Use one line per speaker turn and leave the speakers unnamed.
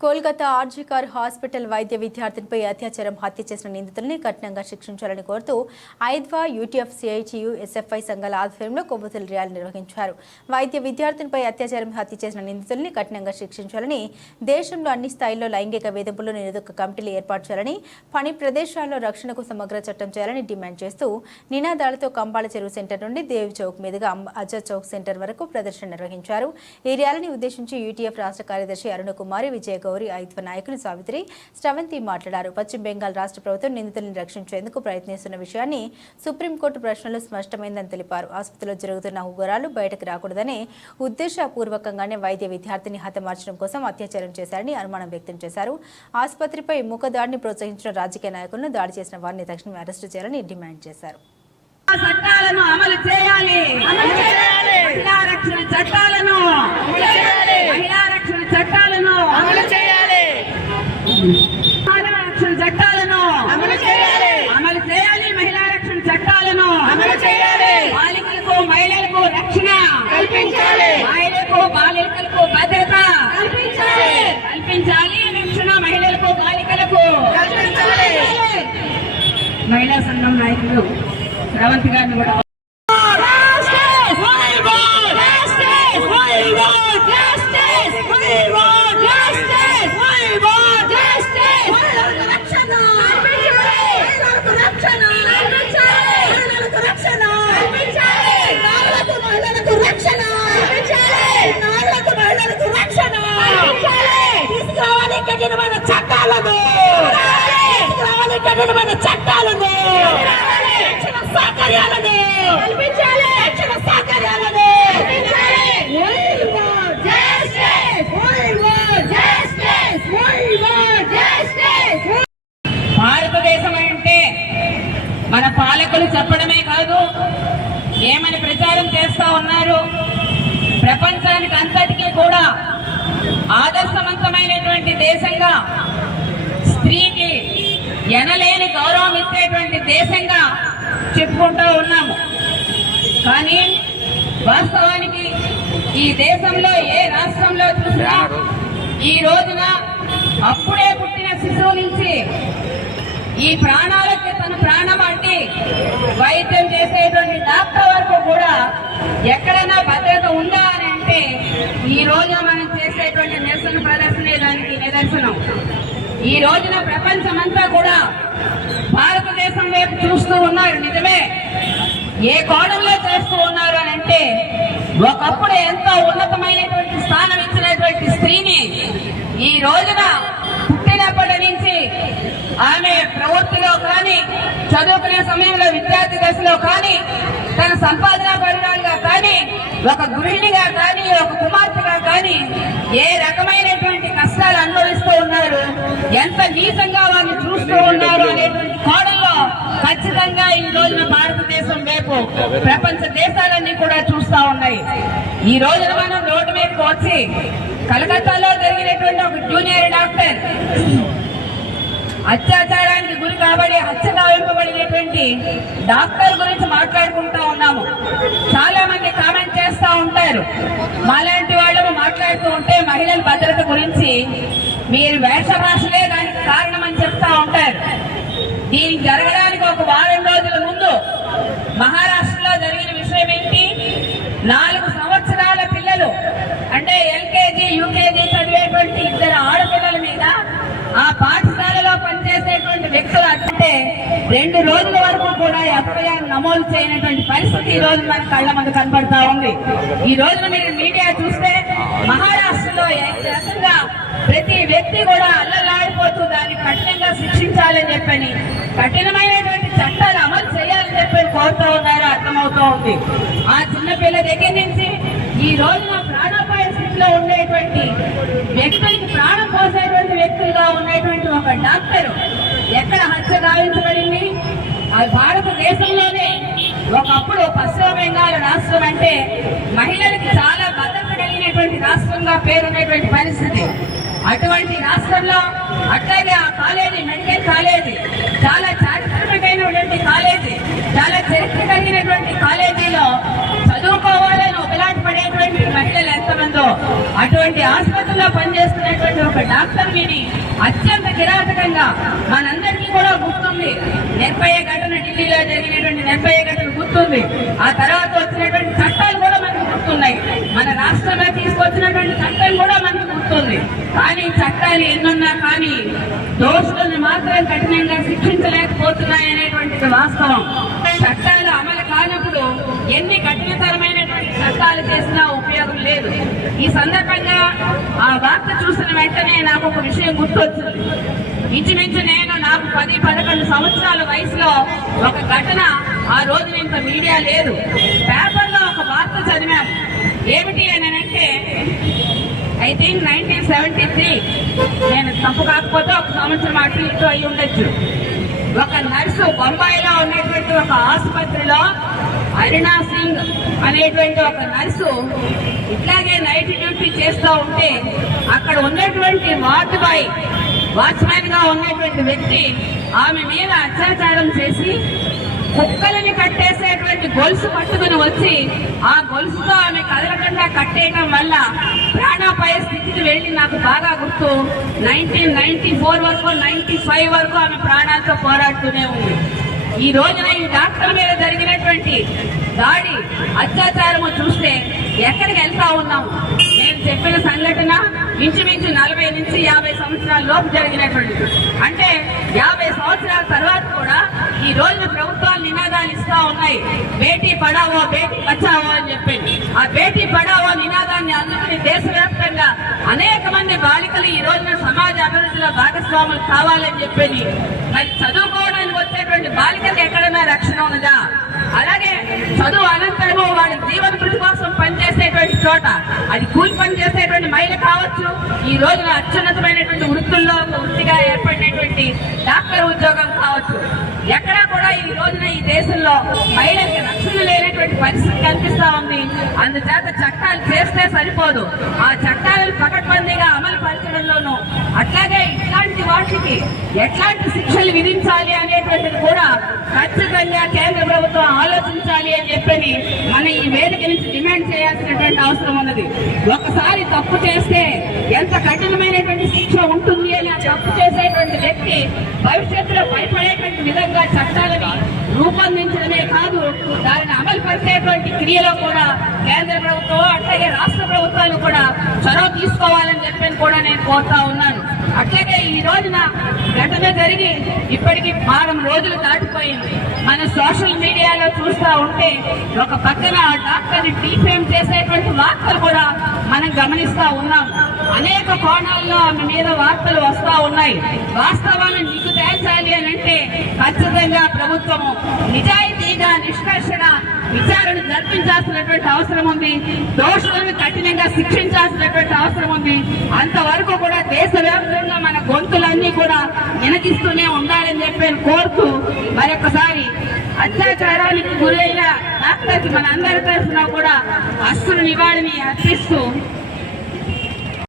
Kolkata RG Kar hospital వైద్య విద్యార్థినిపై అత్యాచారం హత్య చేసిన నిందితుల్ని కఠినంగా శిక్షించాలని కోరుతూ ఐద్వా యూటీఎఫ్ సిఐటియు ఎస్ఎఫ్ఐ సంఘాల ఆధ్వర్యంలో కొవ్వొత్తుల ర్యాలీ నిర్వహించారు. వైద్య విద్యార్థినిపై అత్యాచారం హత్య చేసిన నిందితుల్ని కఠినంగా శిక్షించాలని దేశంలో అన్ని స్థాయిల్లో లైంగిక వేధింపులు నిరోధక కమిటీలు ఏర్పాటు చేయాలని పని ప్రదేశాల్లో రక్షణకు సమగ్ర చట్టం చేయాలని డిమాండ్ చేస్తూ నినాదాలతో కంబాల చెరువు సెంటర్ నుండి దేవి చౌక్ మీదుగా అజర్ చౌక్ సెంటర్ వరకు ప్రదర్శన నిర్వహించారు. ఈ ర్యాలీని ఉద్దేశించి యూటీఎఫ్ రాష్ట్ర కార్యదర్శి అరుణ్ కుమారి విజయ గౌరి ఐత్వ నాయకులు సావిత్రి స్రవంతి మాట్లాడారు. పశ్చిమ బెంగాల్ రాష్ట్ర ప్రభుత్వం నిందితులను రక్షించేందుకు ప్రయత్నిస్తున్న విషయాన్ని సుప్రీంకోర్టు ప్రశ్నలో స్పష్టమైందని తెలిపారు. ఆసుపత్రిలో జరుగుతున్న ఉగ్రాలు బయటకు రాకూడదని ఉద్దేశపూర్వకంగానే వైద్య విద్యార్థిని హతమార్చడం కోసం అత్యాచారం చేశారని అనుమానం వ్యక్తం చేశారు. ఆసుపత్రిపై ముఖదాడిని ప్రోత్సహించిన రాజకీయ నాయకులను దాడి చేసిన వారిని తక్షణమే అరెస్టు చేయాలని డిమాండ్ చేశారు.
చట్టాలను అమలు చేయాలి. రక్షణ చట్టాలను మహిళా రక్షణ చట్టాలను
అమలు చేయాలి
మహిళా రక్షణ చట్టాలను
అమలు చేయాలి.
అమలు చేయాలి మహిళా రక్షణ చట్టాలను.
అమలు చేయాలి.
బాలికలకు మహిళలకు రక్షణ.
కల్పించాలి.
మహిళలకు బాలికలకు భద్రత.
కల్పించాలి.
కల్పించాలి రక్షణ మహిళలకు బాలికలకు.
కల్పించాలి.
మహిళా సంఘం నాయకులు శ్రవంతి గారిని కూడా
తీసుకురావాలి చట్టాలను సౌకర్యాలను సౌకర్యాలను.
భారతదేశం అంటే మన పాలకులు చెప్పడమే కాదు ఏమని ప్రచారం చేస్తా ఉన్నారు? ప్రపంచానికి అంతటికీ కూడా ఆదర్శవంతమైనటువంటి దేశంగా ఎనలేని గౌరవం ఇచ్చేటువంటి దేశంగా చెప్పుకుంటూ ఉన్నాము. కానీ వాస్తవానికి ఈ దేశంలో ఏ రాష్ట్రంలో చూసినా ఈ రోజున అప్పుడే పుట్టిన శిశువు నుంచి ఈ ప్రాణాలకి తన ప్రాణం అడ్డి వైద్యం చేసేటువంటి డాక్టర్ వరకు కూడా ఎక్కడైనా భద్రత ఉందా అని అంటే ఈ రోజు మనం చేసేటువంటి నిరసన ప్రదర్శనే దానికి నిదర్శనం. ఈ రోజున ప్రపంచమంతా కూడా భారతదేశం వైపు చూస్తూ ఉన్నారు. నిజమే. ఏ కోణంలో చేస్తూ ఉన్నారు అని అంటే ఒకప్పుడు ఎంతో ఉన్నతమైనటువంటి స్థానం ఇచ్చినటువంటి స్త్రీని ఈ రోజున పుట్టినప్పటి నుంచి ఆమె ప్రవృత్తిలో కానీ చదువుకునే సమయంలో విద్యార్థి దశలో కానీ తన సంపాదన పరురాలుగా కానీ ఒక గృహిణిగా కానీ ఒక కుమార్తెగా కానీ ఏ రకమైనటువంటి కష్టాలు అనుభవిస్తూ ఎంత నీచంగా వారిని చూస్తూ ఉన్నారు అనేటువంటి కోణంలో ఖచ్చితంగా ఈ రోజున భారతదేశం వైపు ప్రపంచ దేశాలన్నీ కూడా చూస్తా ఉన్నాయి. ఈ రోజున మనం రోడ్డు మీదకి వచ్చి కలకత్తాలో జరిగినటువంటి ఒక జూనియర్ డాక్టర్ అత్యాచారానికి గురి కాబడి హత్య కావింపబడినటువంటి డాక్టర్ గురించి మాట్లాడుకుంటా ఉన్నాము. చాలా మంది కామెంట్ చేస్తూ ఉంటారు. మాలాంటి వాళ్ళు మాట్లాడుతూ ఉంటే మహిళల భద్రత గురించి మీరు వేష దానికి కారణం అని చెప్తా ఉంటారు దీనికి జరగడానికి ఒక వారం రోజుల ముందు మహారాష్ట్రలో జరిగిన విషయం ఏంటి నాలుగు సంవత్సరాల పిల్లలు అంటే ఎల్కేజీ యూకేజీ చదివేటువంటి ఇద్దరు ఆడపిల్లల మీద ఆ పాఠశాలలో పనిచేసేటువంటి వ్యక్తులు అంటే రెండు రోజుల వరకు కూడా ఎఫ్ఐఆర్ నమోదు చేయనటువంటి పరిస్థితి ఈ రోజు మన కళ్ళ ముందు కనపడతా ఉంది. ఈ రోజున మీరు మీడియా చూస్తే మహారాష్ట్రలో ఏ రకంగా ప్రతి వ్యక్తి కూడా అల్లలాడిపోతూ దాన్ని కఠినంగా శిక్షించాలని చెప్పని కఠినమైనటువంటి చట్టాలు అమలు చేయాలని చెప్పని కోరుతూ ఉన్నారో అర్థమవుతూ ఉంది. ఆ చిన్న పిల్ల దగ్గర నుంచి ఈ రోజున ప్రాణాపాయ స్థితిలో ఉండేటువంటి వ్యక్తులకి ప్రాణం పోసేటువంటి వ్యక్తులుగా ఉన్నటువంటి ఒక డాక్టర్ ఎక్కడ హత్య గావించబడింది అది భారతదేశంలోనే ఒకప్పుడు పశ్చిమ బెంగాల్ రాష్ట్రం అంటే మహిళలకి చాలా భద్రత కలిగినటువంటి రాష్ట్రంగా పేరున్నటువంటి పరిస్థితి. అటువంటి రాష్ట్రంలో అట్లాగే ఆ కాలేజీ మెడికల్ కాలేజీ చాలా చారిత్రకమైనటువంటి కాలేజీ చాలా చరిత్ర కలిగినటువంటి కాలేజీలో చదువుకోవాలని ఒకలాంటి పడేటువంటి మహిళలు ఎంతమందో ఉందో అటువంటి ఆసుపత్రిలో పనిచేస్తున్నటువంటి ఒక డాక్టర్ విని అత్యంత కిరాతకంగా మనందరికీ కూడా గుర్తుంది. నిర్భయ ఘటన ఢిల్లీలో జరిగినటువంటి నిర్భయ ఘటన గుర్తుంది. ఆ తర్వాత వచ్చినటువంటి చట్టాలు కూడా మనకు గుర్తున్నాయి. మన రాష్ట్రంలో తీసుకొచ్చినటువంటి చట్టం కూడా మనకు గుర్తుంది. కానీ చట్టాలు ఎన్నున్నా కానీ దోషులను మాత్రం కఠినంగా శిక్షించలేకపోతున్నాయి అనేటువంటిది వాస్తవం. చట్టాలు అమలు కానప్పుడు ఎన్ని కఠినతరమైనటువంటి చట్టాలు చేసినా ఉపయోగం లేదు. ఈ సందర్భంగా ఆ వార్త చూసిన వెంటనే నాకు ఒక విషయం గుర్తొచ్చింది. ఇంచుమించు నేను నాకు పది పదకొండు సంవత్సరాల వయసులో ఒక ఘటన ఆ రోజు ఇంత మీడియా లేదు. పేపర్లో ఒక వార్త చదివాము ఏమిటి అని అంటే I think nineteen seventy three. నేను తప్పు కాకపోతే ఒక సంవత్సరం అటు ఇటు అయి ఉండొచ్చు. ఒక నర్సు బొంబాయిలో ఉన్నటువంటి ఒక ఆసుపత్రిలో అరుణా సింగ్ అనేటువంటి ఒక నర్సు ఇట్లాగే నైట్ డ్యూటీ చేస్తూ ఉంటే అక్కడ ఉన్నటువంటి వార్డ్ బాయ్ వాచ్మెన్గా ఉన్నటువంటి వ్యక్తి ఆమె మీద అత్యాచారం చేసి కుక్కలని కట్టేసేటువంటి గొలుసు పట్టుకుని వచ్చి ఆ గొలుసుతో ఆమె కదలకుండా కట్టేయడం వల్ల ప్రాణాపాయ స్థితికి వెళ్ళి నాకు బాగా గుర్తు. నైన్టీన్ నైన్టీ ఫోర్ వరకు నైన్టీ ఫైవ్ వరకు ఆమె ప్రాణాలతో పోరాడుతూనే ఉంది. ఈ రోజున ఈ డాక్టర్ మీద జరిగినటువంటి దాడి అత్యాచారము చూస్తే ఎక్కడికి వెళ్తా ఉన్నాం? నేను చెప్పిన సంఘటన ఇంచుమించు నలభై నుంచి యాభై సంవత్సరాల లోపు జరిగినటువంటిది. అంటే యాభై సంవత్సరాల తర్వాత కూడా ఈ రోజు ప్రభుత్వాలు నినాదాలు ఇస్తా ఉన్నాయి. బేటీ పడావో బేటీ బచావో అని చెప్పి ఆ బేటీ పడావో నినాదాన్ని అందుకుని దేశవ్యాప్తంగా అనేక మంది బాలికలు ఈ రోజున సమాజ అభివృద్ధిలో భాగస్వాములు కావాలని చెప్పి మరి చదువుకోవడానికి వచ్చేటువంటి బాలికలకు ఎక్కడైనా రక్షణ ఉన్నదా? అలాగే చదువు అనంతరము వాళ్ళ జీవన కృషి కోసం పనిచేసేటువంటి చోట అది కూలి పని చేసేటువంటి మహిళ కావచ్చు. ఈ రోజున అత్యున్నతమైనటువంటి వృత్తుల్లో ఒక వృత్తిగా ఏర్పడినటువంటి డాక్టర్ ఉద్యోగం కావచ్చు. ఎక్కడా కూడా ఈ రోజున ఈ దేశంలో మహిళలకు రక్షణ లేనటువంటి పరిస్థితి కనిపిస్తా ఉంది. అందుచేత చట్టాలు చేస్తే సరిపోదు. ఆ చట్టాలను పకడ్బందీగా అమలు పరచడంలోనూ అట్లాగే వాటికి ఎట్లాంటి శిక్షలు విధించాలి అనేటువంటిది కూడా ఖచ్చితంగా కేంద్ర ప్రభుత్వం ఆలోచించాలి అని చెప్పని మన ఈ వేదిక నుంచి డిమాండ్ చేయాల్సినటువంటి అవసరం ఉన్నది. ఒకసారి తప్పు చేస్తే ఎంత కఠినమైనటువంటి శిక్ష ఉంటుంది అని తప్పు చేసేటువంటి వ్యక్తి భవిష్యత్తులో భయపడేటువంటి విధంగా చట్టాలని రూపొందించడమే కాదు దానిని అమలు పరిచేటువంటి క్రియలో కూడా కేంద్ర ప్రభుత్వం అట్లాగే రాష్ట్ర ప్రభుత్వాలు కూడా చొరవ తీసుకోవాలని చెప్పని కూడా నేను కోరుతా ఉన్నాను. అట్లాగే ఈ రోజున ఘటన జరిగి ఇప్పటికి వారం రోజులు దాటిపోయింది. మన సోషల్ మీడియాలో చూస్తూ ఉంటే ఒక పక్కన ఆ డాక్టర్ని టీఫేమ్ చేసేటువంటి వార్తలు కూడా మనం గమనిస్తూ ఉన్నాం. అనేక కోణాల్లో ఆమె మీద వార్తలు వస్తా ఉన్నాయి. వాస్తవాన్ని నీకు తేల్చాలి అని అంటే ఖచ్చితంగా ప్రభుత్వము నిజాయితీగా నిష్కర్షణ విచారణ జరిపించాల్సినటువంటి అవసరం ఉంది. దోషులను కఠినంగా శిక్షించాల్సినటువంటి అవసరం ఉంది. అంతవరకు కూడా దేశవ్యాప్తంగా మన గొంతులన్నీ కూడా వినకిస్తూనే ఉండాలని చెప్పి కోరుతూ మరొకసారి అత్యాచారానికి గురైన డాక్టర్కి మన అందరి తరఫున కూడా అస్సులు నివాళిని అర్పిస్తూ